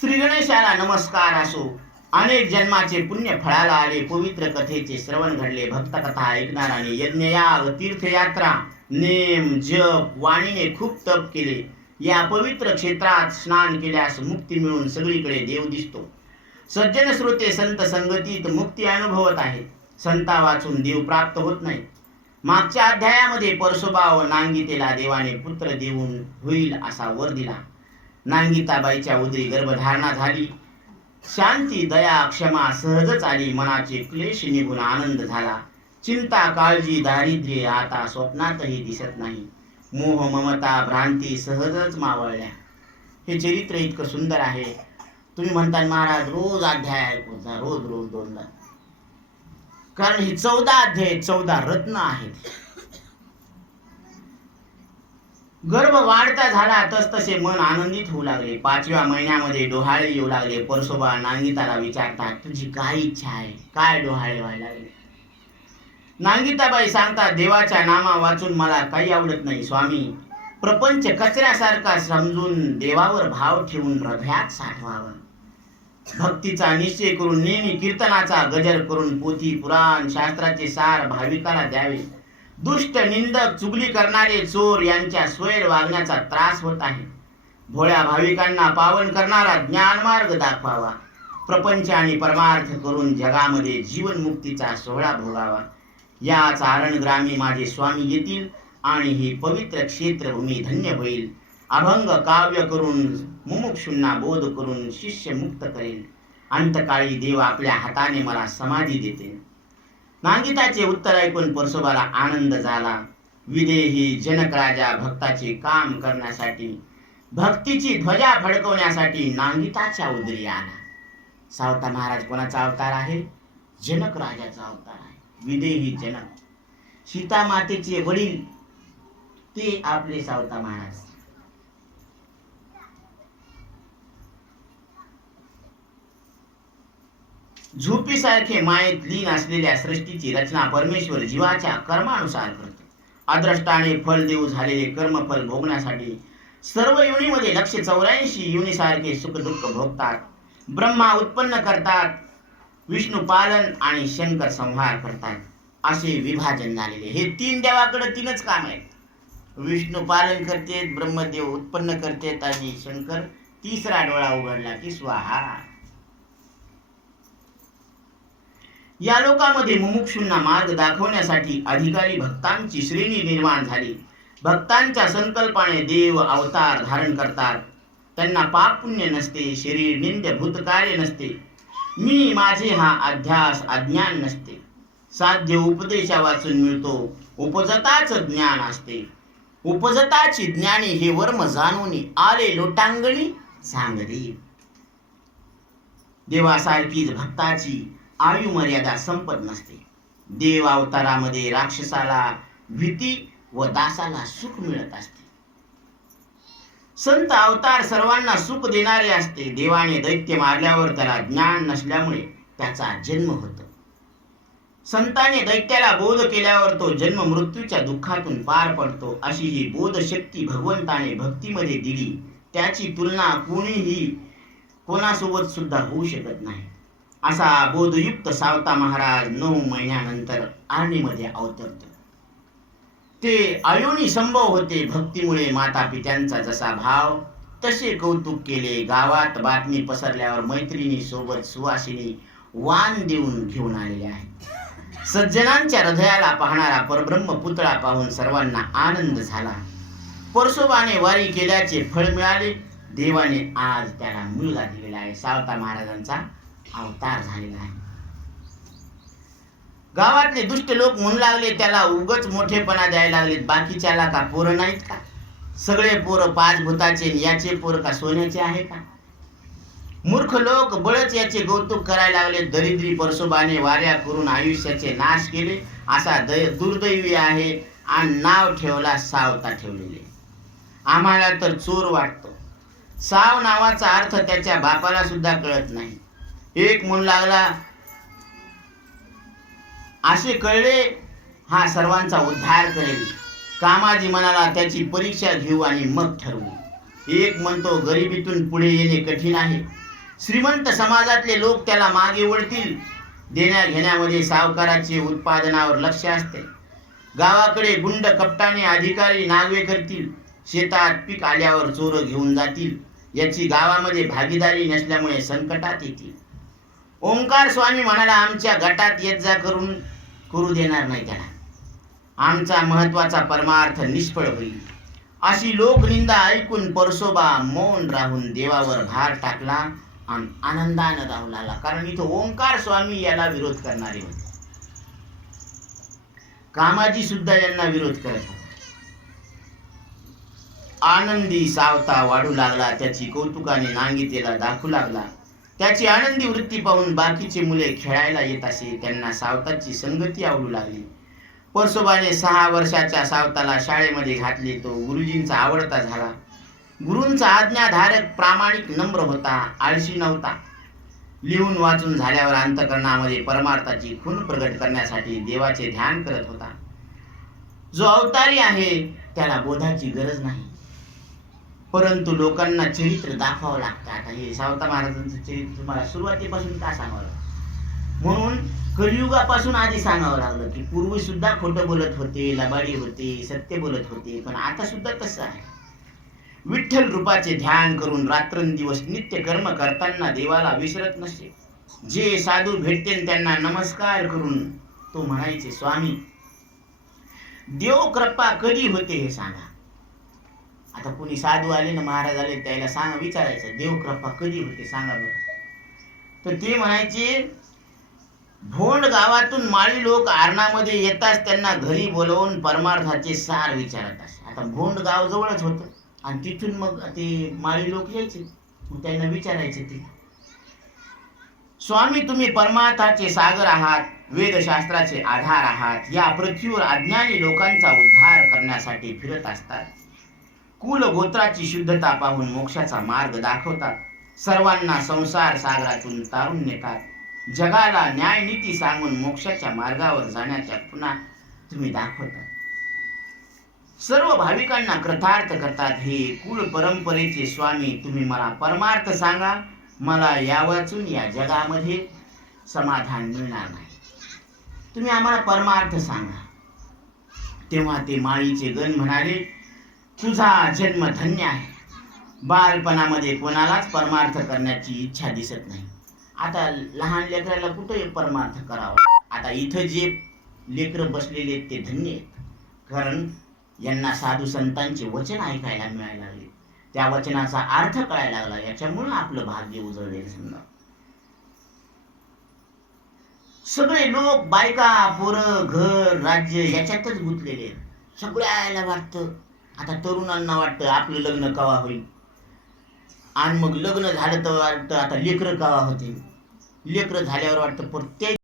श्री गणेशाला नमस्कार असो. अनेक जन्माचे पुण्य फळाला आले पवित्र कथेचे श्रवण घडले भक्त कथा ऐकणाराने यज्ञयाग तीर्थयात्रा नेम जप वाणीने खूप तप केले. या पवित्र क्षेत्रात स्नान केल्यास मुक्ती मिळून सगळीकडे देव दिसतो. सज्जन श्रोते संत संगतीत मुक्ती अनुभवत आहेत. संता वाचून देव प्राप्त होत नाही. मागच्या अध्यायामध्ये परशुबा व नांगितेला देवाने पुत्र देऊन होईल असा वर दिला. नांगिताबाईच्या उदरी गर्भधारणा झाली. शांती दया क्षमा सहजच आली. मनाचे क्लेश निघून आनंद झाला. चिंता काळजी दारिद्र्य आता स्वप्नातही दिसत नाही. मोह ममता भ्रांती सहजच मावळल्या. हे चरित्र इतकं सुंदर आहे. तुम्ही म्हणता महाराज रोज अध्याय ऐकून जा रोज रोज दोनदा. कारण हे चौदा अध्याय चौदा रत्न आहेत. गर्भ वाढता झाला तस तसे मन आनंदित होऊ लागले. पाचव्या महिन्यामध्ये डोहाळे येऊ लागले. परसोबा नांगिताला विचारतात तुझी काय इच्छा आहे? काय डोहाळे व्हायला लागले? नांगिताबाई सांगतात देवाच्या नामा वाचून मला काही आवडत नाही स्वामी. प्रपंच कचऱ्यासारखा समजून देवावर भाव ठेवून हृदयात साठवावा. भक्तीचा निश्चय करून नेहमी कीर्तनाचा गजर करून पोथी पुराण शास्त्राचे सार भाविकाला द्यावे. दुष्ट निंदक चुगली करणारे चोर यांच्या सोयर वागण्याचा त्रास होत आहे. भोळ्या भाविकांना पावन करणारा ज्ञानमार्ग दाखवावा. प्रपंच आणि परमार्थ करून जगामध्ये जीवनमुक्तीचा सोहळा भोगावा. याच आरण ग्रामी माझे स्वामी येतील आणि ही पवित्र क्षेत्रभूमी धन्य होईल. अभंग काव्य करून मुमुक्षुंना बोध करून शिष्य मुक्त करेल. अंतकाळी देव आपल्या हाताने मला समाधी देते. नांगिताचे उत्तर ऐकून परसोबाला आनंद झाला. विदेही जनक राजा भक्ताचे काम करण्यासाठी भक्तीची ध्वजा फडकवण्यासाठी नांगिताच्या उदरी आला. सावता महाराज कोणाचा अवतार आहे? जनक राजाचा अवतार आहे. विदेही जनक. सीता मातेचे वडील ते आपले सावता महाराज. झोपीसारखे मायेत लीन असलेल्या सृष्टीची रचना परमेश्वर जीवाच्या कर्मानुसार करतो. अद्रष्टाने फल देऊ झालेले कर्मफल भोगण्यासाठी सर्व युनीमध्ये लक्ष चौऱ्याऐंशी युनीसारखे सुख दुःख भोगतात. ब्रह्मा उत्पन्न करतात. विष्णू पालन आणि शंकर संहार करतात. असे विभाजन झालेले. हे तीन देवाकडे तीनच काम आहेत. विष्णू पालन करतेत ब्रह्मदेव उत्पन्न करतेत आणि शंकर तिसरा डोळा उघडला की स्वाहा. या लोकांमध्ये मुमुक्षूंना मार्ग दाखवण्यासाठी अधिकारी भक्तांची श्रेणी निर्माण झाली. भक्तांच्या संकल्पाने देव अवतार धारण करतात. त्यांना पाप पुण्य नसते शरीर निंद्य भूतकार्य नसते. मी माझे हा अध्यास अज्ञान नसते. साध्य उपदेशा वाचून मिळतो उपजताच ज्ञान असते. उपजताची ज्ञानी हे वर्म जाणून आले लोटांगणी सांगरी देवासारखीच भक्ताची आयु मर्यादा संपत नसते. देव अवतारामध्ये राक्षसाला भीती व दासाला सुख मिळत असते. संत अवतार सर्वांना सुख देणारे असते. देवाने दैत्य मारल्यावर त्याला ज्ञान नसल्यामुळे त्याचा जन्म होतो. संताने दैत्याला बोध केल्यावर तो जन्म मृत्यूच्या दुःखातून पार पडतो. अशी ही बोधशक्ती भगवंताने भक्तीमध्ये दिली. त्याची तुलना कोणीही कोणासोबत सुद्धा होऊ शकत नाही. असा बोधयुक्त सावता महाराज नऊ महिन्यानंतर आर्णीमध्ये अवतरतो. ते अयोनी संभव होते भक्तीमुळे माता पित्यांचा जसा भाव तसे कौतुक केले. गावात बातमी पसरल्यावर मैत्रिणी सोबत सुवासिनी वाण देऊन घेऊन आलेले आहेत. सज्जनांच्या हृदयाला पाहणारा परब्रह्म पुतळा पाहून सर्वांना आनंद झाला. परशुबाने वारी केल्याचे फळ मिळाले. देवाने आज त्याला मुलगा दिलेला आहे. सावता महाराजांचा अवतार झालेला आहे. गावातले दुष्ट लोक म्हणू लागले त्याला उगच मोठेपणा द्यायला लागलेत. बाकीच्याला का पोरं नाहीत का? सगळे पोरं पाच भूताचे याचे पोरं का सोन्याचे आहे का? मूर्ख लोक बळच याचे कौतुक करायला लागले. दरिद्री परसोबाने वाऱ्या करून आयुष्याचे नाश केले. असा दय दुर्दैवी आहे. आणि नाव ठेवला सावता ठेवलेले. आम्हाला तर चोर वाटतो. साव नावाचा अर्थ त्याच्या बापाला सुद्धा कळत नाही. एक म्हणू लागला. असे कळले हा सर्वांचा उद्धार करेल. कामाजी मनाला त्याची परीक्षा घेऊ आणि मग ठरवू. एक म्हणतो गरिबीतून पुढे येणे कठीण आहे. श्रीमंत समाजातले लोक त्याला मागे वळतील. देण्या घेण्यामध्ये सावकाराचे उत्पादनावर लक्ष असते. गावाकडे गुंड कपटाने अधिकारी नागवे करतील. शेतात पीक आल्यावर चोर घेऊन जातील. याची गावामध्ये भागीदारी नसल्यामुळे संकटात येतील. ओंकार स्वामी म्हणाला आमच्या गटात येत जा करून करू देणार नाही त्याला आमचा महत्त्वाचा परमार्थ निष्फळ होईल. अशी लोकनिंदा ऐकून परसोबा मौन राहून देवावर भार टाकला आणि आनंदानं राहू लागला. कारण इथं ओंकार स्वामी याला विरोध करणारे होते. कामाजी सुद्धा यांना विरोध करत होता. आनंदी सावता वाढू लागला त्याची कौतुकाने नांगितेला दाखवू लागला. त्याची आनंदी वृत्ती पाहून बाकीचे मुले खेळायला येत असे. त्यांना सावताची संगती आवडू लागली. परसोबाने सहा वर्षाच्या सावताला शाळेमध्ये घातले. तो गुरुजींचा आवडता झाला. गुरूंचा आज्ञाधारक प्रामाणिक नम्र होता. आळशी नव्हता. लिहून वाचून झाल्यावर अंतकरणामध्ये परमार्थाची खून प्रगट करण्यासाठी देवाचे ध्यान करत होता. जो अवतारी आहे त्याला बोधाची गरज नाही. परंतु लोकांना चरित्र दाखवावं लागतं. आता हे सावता महाराजांचं चरित्र तुम्हाला सुरुवातीपासून का सांगावं लागतं? म्हणून कलियुगापासून आधी सांगावं लागलं की पूर्वी सुद्धा खोटं बोलत होते लबाडी होते सत्य बोलत होते पण आता सुद्धा तसं आहे. विठ्ठल रूपाचे ध्यान करून रात्रंदिवस नित्य कर्म करताना देवाला विसरत नसे. जे साधू भेटते त्यांना नमस्कार करून तो म्हणायचे स्वामी देव कृपा कधी होते हे सांगा. आता कोणी साधू आले ना महाराज आले त्याला सांगा विचारायचं. देव कृपा कधी होते सांगा बरं. तर ते म्हणायचे भोंड गावातून माळी लोक आरणामध्ये येताच त्यांना घरी बोलवून परमार्थाचे सार विचारत असे आता भोंड गाव जवळच होतं. आणि तिथून मग ते माळी लोक यायचे. मग त्यांना विचारायचे ते. स्वामी तुम्ही परमार्थाचे सागर आहात वेदशास्त्राचे आधार आहात. या पृथ्वीवर अज्ञानी लोकांचा उद्धार करण्यासाठी फिरत असतात. कुल गोत्राची शुद्धता पाहून मोक्षाचा मार्ग दाखवतात. सर्वांना संसार सागरातून तारून नेतात. जगाला न्यायनीती सांगून मोक्षाच्या मार्गावर जाण्याच्या पुन्हा तुम्ही दाखवता. सर्व भाविकांना कृतार्थ करतात हे कुळ परंपरेचे स्वामी तुम्ही मला परमार्थ सांगा. मला या वाचून या जगामध्ये समाधान मिळणार नाही. तुम्ही आम्हाला परमार्थ सांगा. तेव्हा ते माळीचे गण म्हणाले तुझा जन्म धन्य आहे. बालपणामध्ये कोणालाच परमार्थ करण्याची इच्छा दिसत नाही. आता लहान लेकराला कुठे परमार्थ करावा? आता इथं जे लेकरं बसलेले आहेत ते धन्य आहेत. कारण यांना साधू संतांचे वचन ऐकायला मिळायला लागले. त्या वचनाचा अर्थ कळायला लागला. याच्यामुळं आपलं भाग्य उजळले समजा. सगळे लोक बायका पोरं घर राज्य याच्यातच गुंतलेले आहेत. सगळ्याला वाटतं आता तरुणांना वाटतं आपलं लग्न कवा होईल? आणि मग लग्न झालं तर वाटतं आता लेकरं कवा होतील? लेकरं झाल्यावर वाटतं प्रत्येक